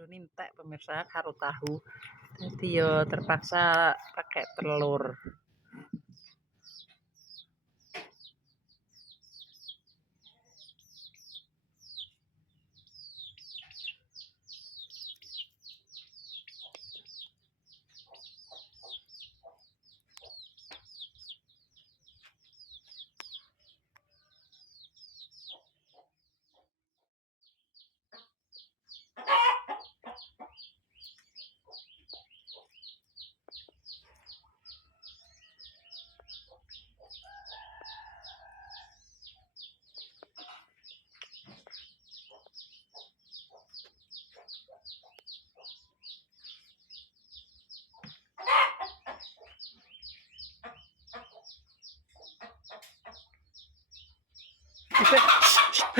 Gadone entek pemirsa karo tahu. Jadi yo terpaksa pakai telur.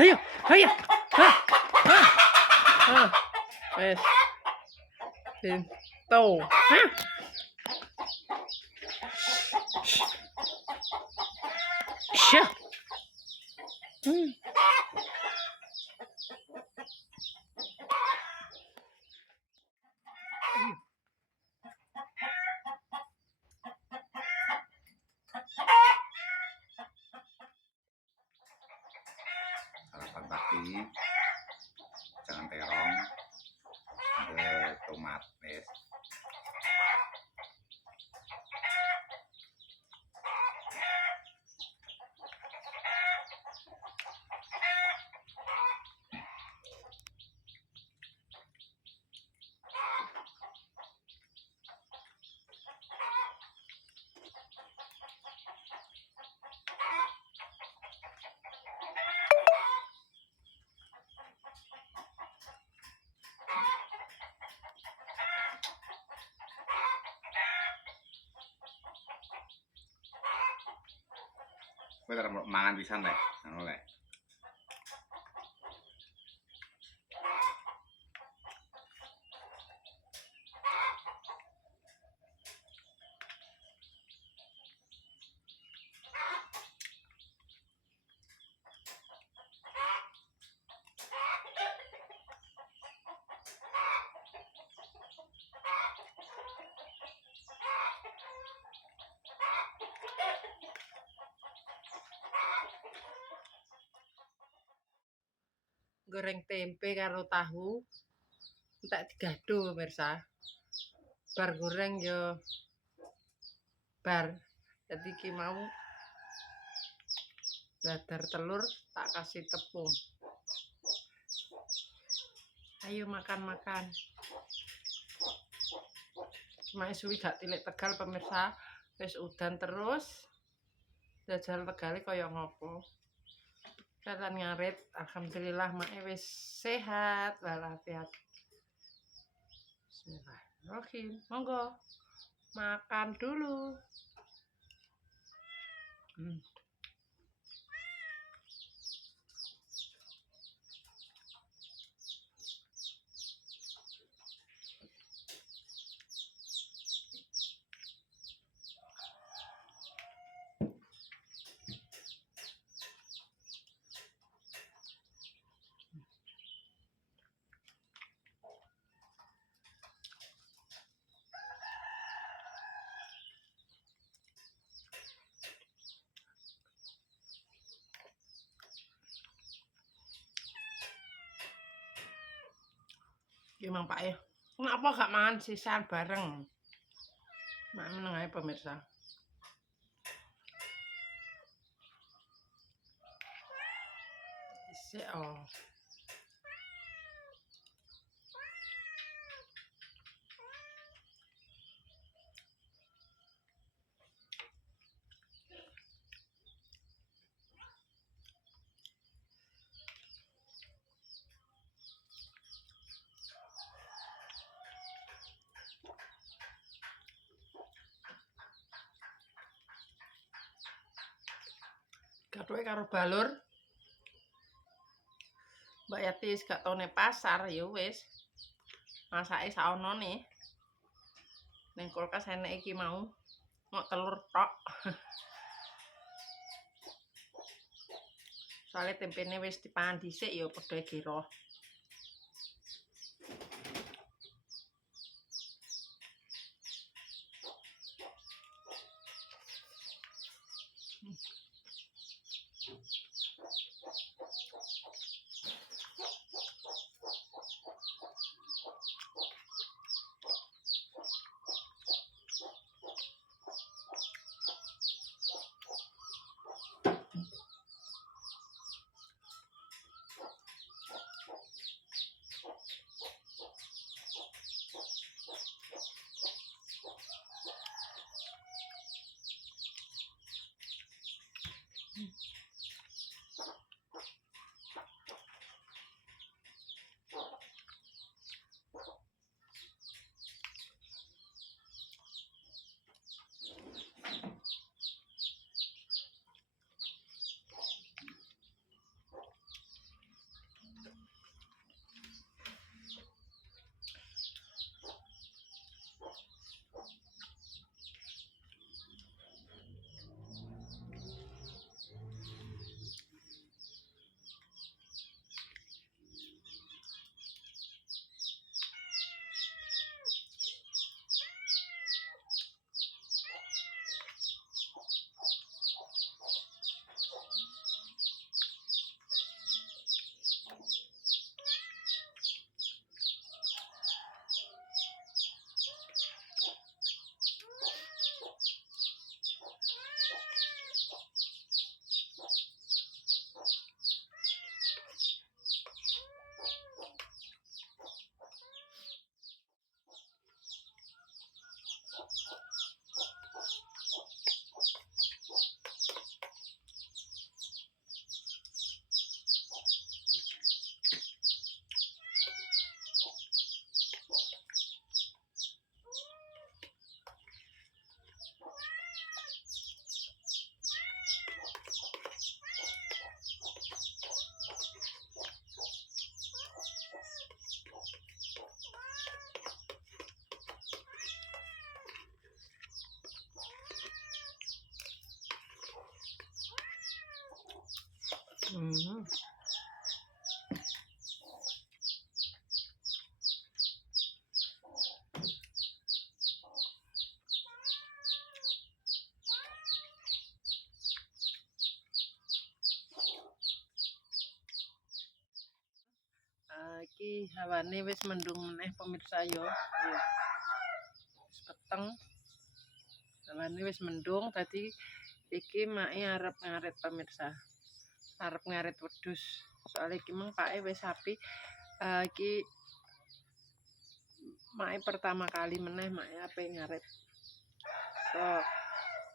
Ayo, ayo. Wes. Pintu. Syah. Sarapan pagi jangan terong ada tomat wes kowe ora mangan pisan lek ngono lek Goreng tempe karo tahu. Entek digado pemirsa. Bar goreng yo bar. Jadi iki mau dadar telur tak kasih tepung. Ayo makan-makan. Cuma suwi gak tilik Tegal pemirsa. Wis udan terus. Jajal Tegale kaya ngopo. Kalian ngarit, alhamdulillah mae wis sehat walafiat. Bismillahirrahmanirrahim. Monggo makan dulu. Gimana Pak ya? Kenapa gak makan sisaan bareng? Mak meneng ae pemirsa. Isik oh. Gathuke karo balur. Mbak Yati gak tau ning pasar ya wis. Masake saonone. Ning kulkas enek iki mau. Mok telur tok. Soale tempene wis dipangan dhisik ya padha kira. Hmm. Iki hawane wis mendung meneh pemirsa yo. Wis peteng. Hawane wis mendung dadi iki make arep ngarit pemirsa. Arep ngarit wedhus. Soale iki meng pake wis api. Iki make pertama kali meneh make ape ngarit. So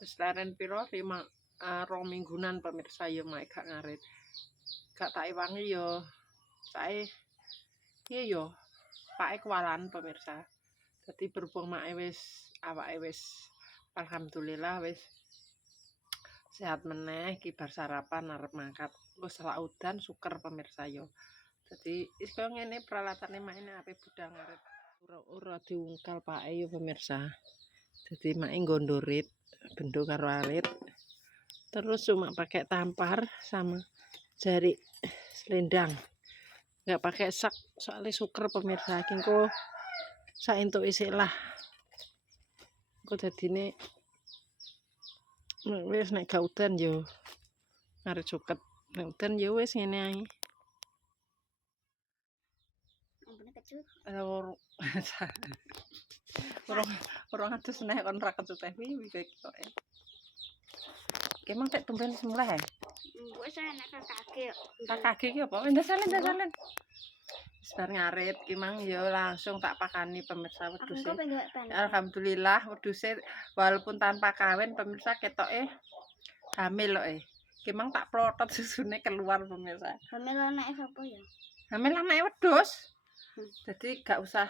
wis leren piro 2 minggunan pemirsa yo make gak ngarit. Gak tak iwangi yo sae iya yo pake kualan pemirsa. Dadi berhubung make wis awake wis alhamdulillah wis sehat meneh iki bar sarapan arep mangkat. Engko selak udan suker pemirsa yo. Dadi wis kaya ngene peralatane make ape budal ngarit. Ora diungkal pake yo pemirsa. Dadi make nggo ndorit bendo karo alit. Terus cuma pakai tampar sama jari selendang. Nggak pakai sak soalnya suker pemirsa iki engko saentuk isik lah. Engko dadine wis nek gak udan yo ngarit suket. Nek udan yo wis ngene ae. Ampune kecut. Orang atus nek kon ra kecut wiwi kok. Kemang tek tumben semuleh. Mbok saya nek kaki. Kaki ki apa? Ndasalen. Wis bar ngarit ki mang ya langsung tak pakani pemirsa wedhuse. Alhamdulillah wedhuse walaupun tanpa kawin pemirsa ketoke hamil kok Ki mang tak plotot susune keluar pemirsa. Hamil anake sapa ya? Hamil anake wedhus. Jadi gak usah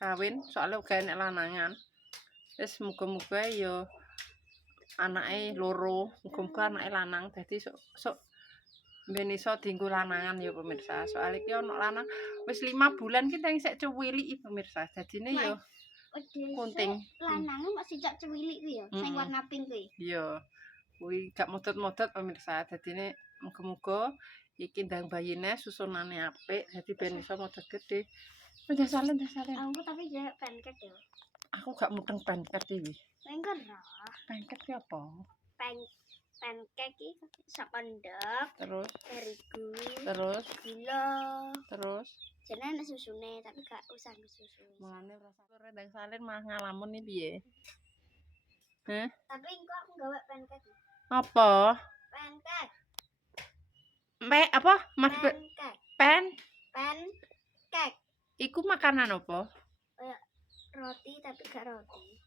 kawin soalnya uga enek lanangan. Wis muga-muga ya anake loro, muga-muga anake lanang dadi sok ben iso dienggo lanangan ya pemirsa. Soale iki ana lanang wis 5 bulan ki teng isih cuwili pemirsa. Dadine ya kunting. Lanange masih cak cuwilik kuwi ya, sing warna pink kuwi. Iya. Kuwi gak modot-modot pemirsa. Dadine muga-muga iki ndang bayine susunane apik dadi ben iso modot gede. Udah salen. Aku tapi ya pancake ya. Aku gak mudeng pancake iki. Pancake ra. Pancake ki apa? pancake iki saka ndok, terus terigu, terus gula. terus Jenenge nek susune tapi gak usah susu. mulane rasa rendang salin malah ngalamun nih piye? Hah? Tapi engko aku gawe pancake. Apa? Pancake, Apa? Mas pancake, pen? pancake. Iku makanan apa? Roti tapi gak roti.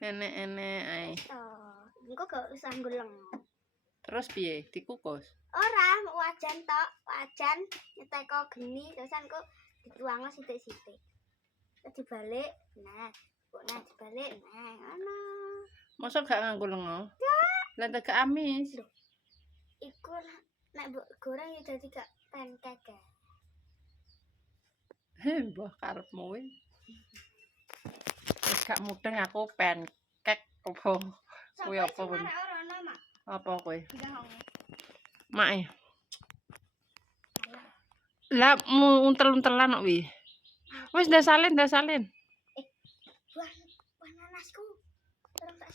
Enek-enek ae. Oh, engko gak usah goleng. Terus piye? Dikukus. Ora, wajan tok, wajan nyeteko geni terusan kok dituangno sithik-sithik. Terus dibalik, nah, kok nah dibalik, nah, ngono. Mosok gak nganggo lenga? Lah tegak amis. Iku nek mbok goreng ya dadi gak pancake. Mbah karepmu kuwi. Wis gak mudeng aku pancake apa? Kuwi apa kuwi? Ora ono, Mak. Apa kuwi? Digahonge. Mak. Lah untel-untelan kok wi. Wis ndak salin. Wah, nanasku. Terus tak